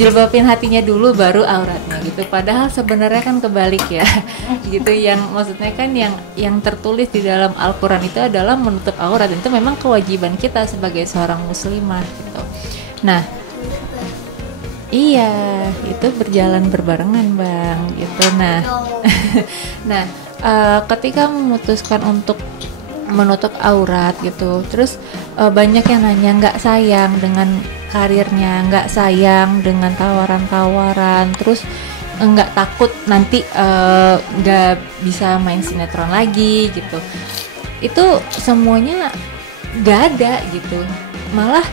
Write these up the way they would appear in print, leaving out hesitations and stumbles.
jilbabin hatinya dulu baru auratnya gitu. Padahal sebenarnya kan kebalik ya. Gitu, yang maksudnya kan yang tertulis di dalam Al-Qur'an itu adalah menutup aurat. Itu memang kewajiban kita sebagai seorang muslimah gitu. Nah, iya, itu berjalan berbarengan, Bang. Gitu. Nah. Nah, ketika memutuskan untuk menutup aurat gitu, terus banyak yang nanya nggak sayang dengan karirnya, nggak sayang dengan tawaran-tawaran, terus nggak takut nanti nggak bisa main sinetron lagi gitu. Itu semuanya nggak ada gitu. Malah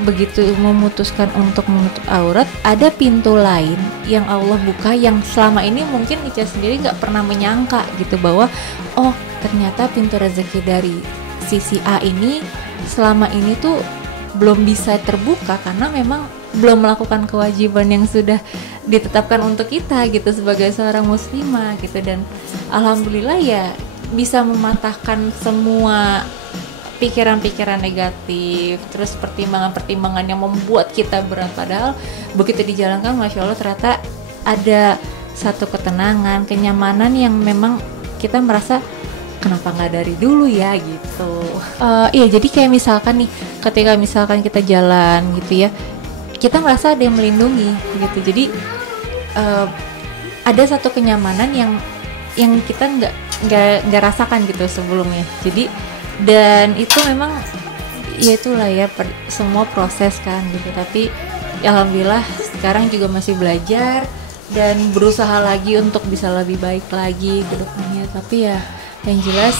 begitu memutuskan untuk menutup aurat, ada pintu lain yang Allah buka yang selama ini mungkin Ica sendiri nggak pernah menyangka gitu, bahwa oh ternyata pintu rezeki dari sisi A ini selama ini tuh belum bisa terbuka karena memang belum melakukan kewajiban yang sudah ditetapkan untuk kita gitu sebagai seorang muslimah gitu. Dan alhamdulillah ya bisa mematahkan semua pikiran-pikiran negatif, terus pertimbangan-pertimbangan yang membuat kita berat, padahal begitu dijalankan Masya Allah ternyata ada satu ketenangan, kenyamanan yang memang kita merasa kenapa nggak dari dulu ya gitu. Iya, jadi kayak misalkan nih, ketika misalkan kita jalan gitu ya, kita merasa ada yang melindungi gitu. Jadi ada satu kenyamanan yang kita nggak rasakan gitu sebelumnya. Jadi dan itu memang ya itulah ya semua proses kan gitu. Tapi ya alhamdulillah sekarang juga masih belajar dan berusaha lagi untuk bisa lebih baik lagi ke depannya. Tapi ya yang jelas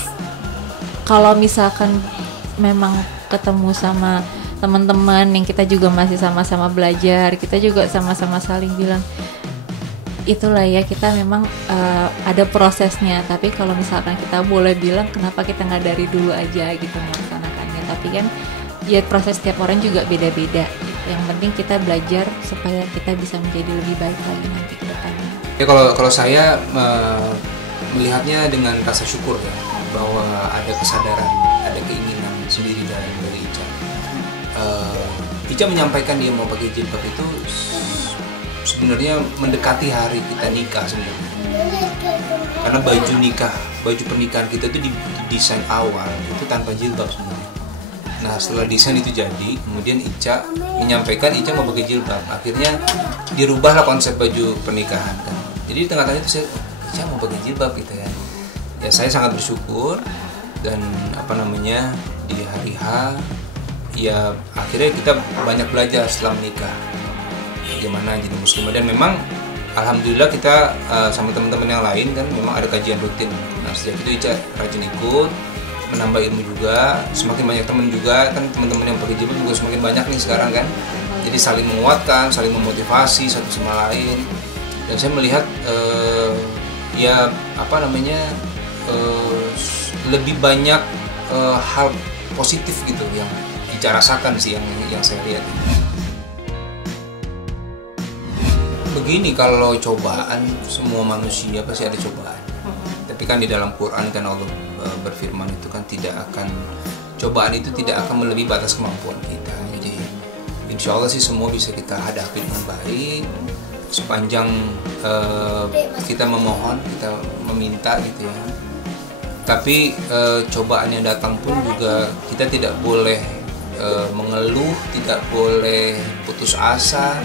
kalau misalkan memang ketemu sama teman-teman yang kita juga masih sama-sama belajar, kita juga sama-sama saling bilang itulah ya, kita memang ada prosesnya. Tapi kalau misalkan kita boleh bilang kenapa kita nggak dari dulu aja gitu melaksanakannya. Tapi kan ya proses setiap orang juga beda-beda. Yang penting kita belajar supaya kita bisa menjadi lebih baik lagi nanti ke depannya. Ya kalau saya melihatnya dengan rasa syukur ya, bahwa ada kesadaran, ada keinginan sendiri dari Ica. Ica menyampaikan dia mau pakai jilbab itu sebenarnya mendekati hari kita nikah sebenarnya. Karena baju pernikahan kita itu didesain awal itu tanpa jilbab sebenarnya. Nah setelah desain itu jadi, kemudian Ica menyampaikan Ica mau pakai jilbab. Akhirnya dirubahlah konsep baju pernikahan kan. Jadi di tengah-tengah itu Ica mau pakai jilbab gitu ya. Ya saya sangat bersyukur dan di hari H ya akhirnya kita banyak belajar setelah menikah bagaimana jadi muslimah. Dan memang alhamdulillah kita sama teman-teman yang lain kan memang ada kajian rutin. Nah sejak itu Ica rajin ikut, menambah ilmu juga, semakin banyak teman juga kan, teman-teman yang pakai jilbab juga semakin banyak nih sekarang kan. Jadi saling menguatkan, saling memotivasi satu sama lain. Dan saya melihat lebih banyak hal positif gitu yang Ica rasakan sih, yang saya lihat. Begini, kalau cobaan, semua manusia pasti ada cobaan. Tapi kan di dalam Quran kan Allah berfirman itu kan cobaan itu tidak akan melebihi batas kemampuan kita. Jadi insya Allah sih semua bisa kita hadapi dengan baik sepanjang kita memohon, kita meminta gitu ya. Tapi cobaan yang datang pun juga kita tidak boleh mengeluh, tidak boleh putus asa.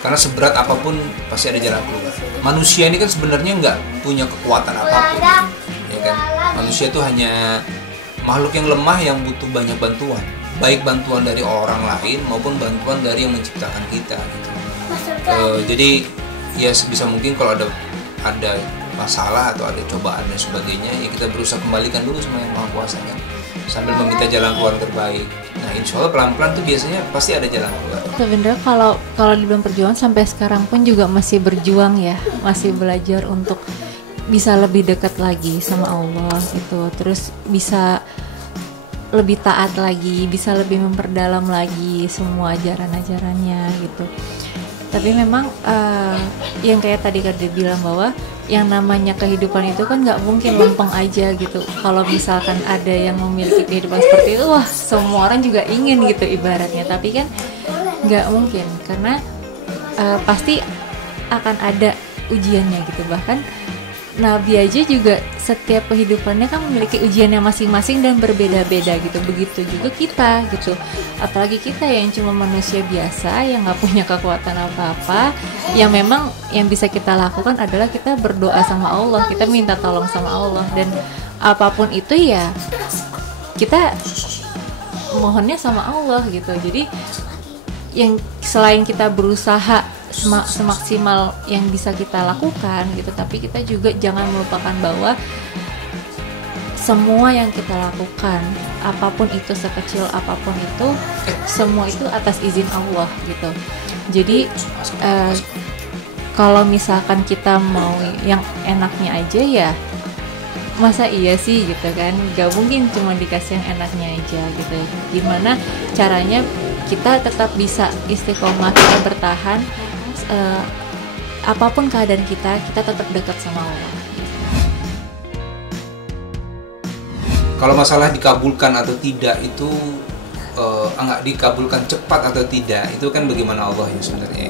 Karena seberat apapun pasti ada jalan keluar. Manusia ini kan sebenarnya nggak punya kekuatan apapun, ya kan? Manusia itu hanya makhluk yang lemah yang butuh banyak bantuan, baik bantuan dari orang lain maupun bantuan dari yang menciptakan kita. Gitu. Jadi ya sebisa mungkin kalau ada masalah atau ada cobaan dan sebagainya, ya kita berusaha kembalikan dulu sama yang Maha Kuasa kan, sambil meminta jalan keluar terbaik. Nah insya Allah pelan-pelan tuh biasanya pasti ada jalan keluar. Sebenarnya kalau di dalam perjuangan sampai sekarang pun juga masih berjuang ya, masih belajar untuk bisa lebih dekat lagi sama Allah gitu, terus bisa lebih taat lagi, bisa lebih memperdalam lagi semua ajaran-ajarannya gitu. Tapi memang yang kayak tadi kan dia bilang bahwa yang namanya kehidupan itu kan nggak mungkin lempeng aja gitu. Kalau misalkan ada yang memiliki kehidupan seperti itu, wah semua orang juga ingin gitu ibaratnya. Tapi kan nggak mungkin, karena pasti akan ada ujiannya gitu. Bahkan Nabi aja juga setiap kehidupannya kan memiliki ujiannya masing-masing dan berbeda-beda gitu. Begitu juga kita gitu. Apalagi kita yang cuma manusia biasa yang nggak punya kekuatan apa-apa, yang memang yang bisa kita lakukan adalah kita berdoa sama Allah, kita minta tolong sama Allah, dan apapun itu ya kita mohonnya sama Allah gitu. Jadi yang selain kita berusaha semaksimal yang bisa kita lakukan gitu, tapi kita juga jangan melupakan bahwa semua yang kita lakukan, apapun itu, sekecil apapun itu, semua itu atas izin Allah gitu. Jadi kalau misalkan kita mau yang enaknya aja ya masa iya sih gitu kan, gak mungkin cuma dikasih yang enaknya aja gitu. Gimana caranya kita tetap bisa istiqomah, kita bertahan, apapun keadaan kita tetap dekat sama Allah. Kalau masalah dikabulkan atau tidak itu nggak dikabulkan cepat atau tidak itu kan bagaimana Allah ya sebenarnya.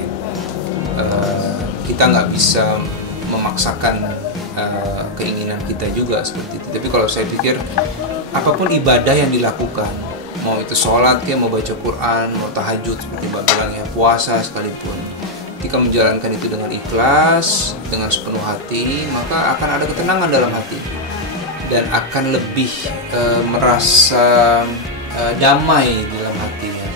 Kita nggak bisa memaksakan keinginan kita juga seperti itu. Tapi kalau saya pikir apapun ibadah yang dilakukan, mau itu sholat ya, mau baca Quran, mau tahajud seperti Mbak bilang ya, puasa sekalipun, ketika menjalankan itu dengan ikhlas, dengan sepenuh hati, maka akan ada ketenangan dalam hati dan akan lebih merasa damai dalam hatinya.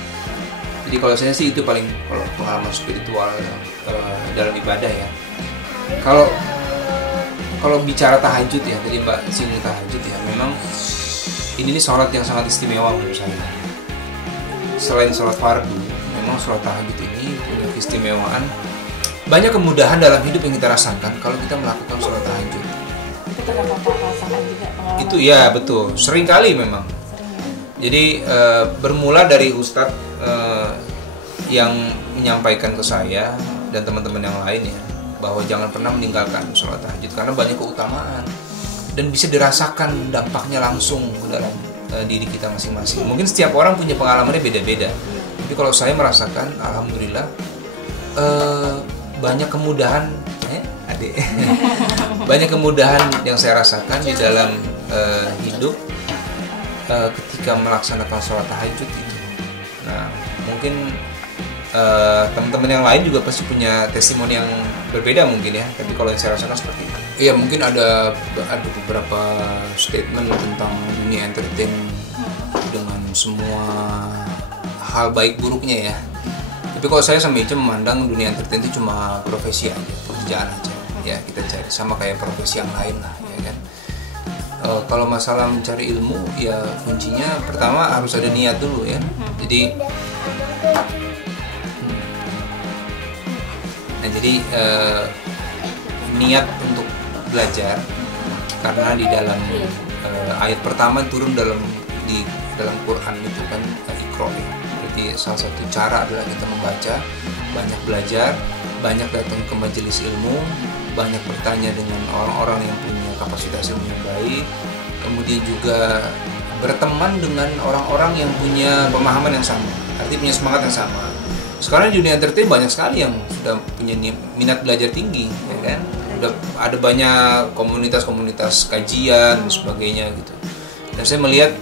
Jadi kalau saya sih itu paling, kalau pengalaman spiritual dalam ibadah ya. Kalau bicara tahajud ya, tadi Mbak singgung tahajud ya, memang ini sholat yang sangat istimewa menurut saya. Selain sholat fardu, memang sholat tahajud ini punya keistimewaan. Banyak kemudahan dalam hidup yang kita rasakan kalau kita melakukan sholat tahajud. Itu kan Bapak rasakan juga pengalaman. Itu ya betul, sering kali memang. Jadi bermula dari Ustadz yang menyampaikan ke saya dan teman-teman yang lain ya, bahwa jangan pernah meninggalkan sholat tahajud karena banyak keutamaan dan bisa dirasakan dampaknya langsung ke dalam diri kita masing-masing. Mungkin setiap orang punya pengalamannya beda-beda. Tapi kalau saya merasakan, alhamdulillah banyak kemudahan, adik, banyak kemudahan yang saya rasakan di dalam hidup ketika melaksanakan sholat tahajud itu. Nah, mungkin teman-teman yang lain juga pasti punya testimoni yang berbeda mungkin ya. Tapi kalau yang saya rasakan seperti itu. Iya, mungkin ada beberapa statement tentang dunia entertain dengan semua hal baik buruknya ya. Tapi kalau saya sama Ica memandang dunia entertain itu cuma profesi aja, pekerjaan aja. Ya kita cari sama kayak profesi yang lain lah, ya kan. Kalau masalah mencari ilmu ya kuncinya pertama harus ada niat dulu ya. Jadi niat untuk belajar, karena di dalam ayat pertama turun dalam Quran itu kan Iqra ya. Berarti salah satu cara adalah kita membaca, banyak belajar, banyak datang ke majelis ilmu, banyak bertanya dengan orang-orang yang punya kapasitas ilmu yang baik, kemudian juga berteman dengan orang-orang yang punya pemahaman yang sama, artinya punya semangat yang sama. Sekarang di dunia entertain banyak sekali yang sudah punya minat belajar tinggi, ya kan? Udah ada banyak komunitas-komunitas kajian dan sebagainya gitu. Dan saya melihat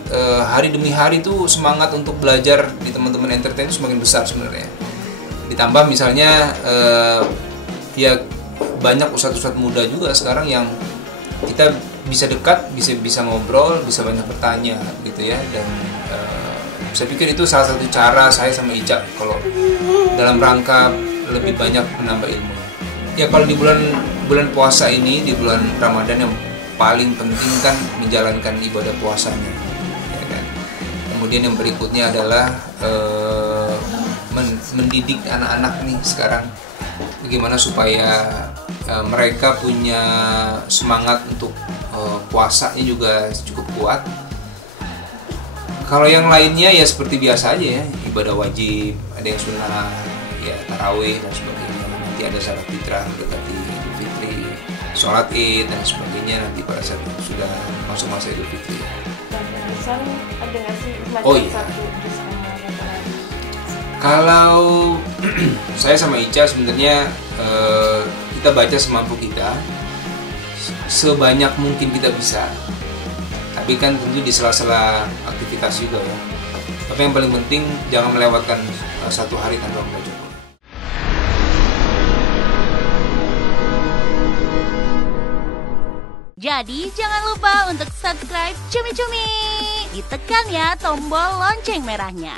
hari demi hari itu semangat untuk belajar di teman-teman entertain itu semakin besar sebenarnya. Ditambah misalnya ya banyak ustadz-ustadz muda juga sekarang yang kita bisa dekat, bisa ngobrol, bisa banyak bertanya gitu ya. Dan saya pikir itu salah satu cara saya sama Ica kalau dalam rangka lebih banyak menambah ilmu. Ya kalau di bulan puasa ini, di bulan Ramadan yang paling penting kan menjalankan ibadah puasanya, ya kan? Kemudian yang berikutnya adalah mendidik anak-anak nih sekarang bagaimana supaya mereka punya semangat untuk puasanya juga cukup kuat. Kalau yang lainnya ya seperti biasa aja ya, ibadah wajib, ada yang sunnah, ya tarawih dan sebagainya. Nanti ada zakat fitrah mendekati Idul Fitri, sholat Id dan sebagainya nanti pada saat sudah masuk masa Idul Fitri. Dan misal ada nggak sih oh iya. Kalau saya sama Ica sebenarnya kita baca semampu kita, sebanyak mungkin kita bisa. Tapi kan tentu di sela-sela aktivitas juga ya. Tapi yang paling penting jangan melewatkan satu hari tanpa membaca Quran. Jadi jangan lupa untuk subscribe Cumi Cumi. Ditekan ya tombol lonceng merahnya.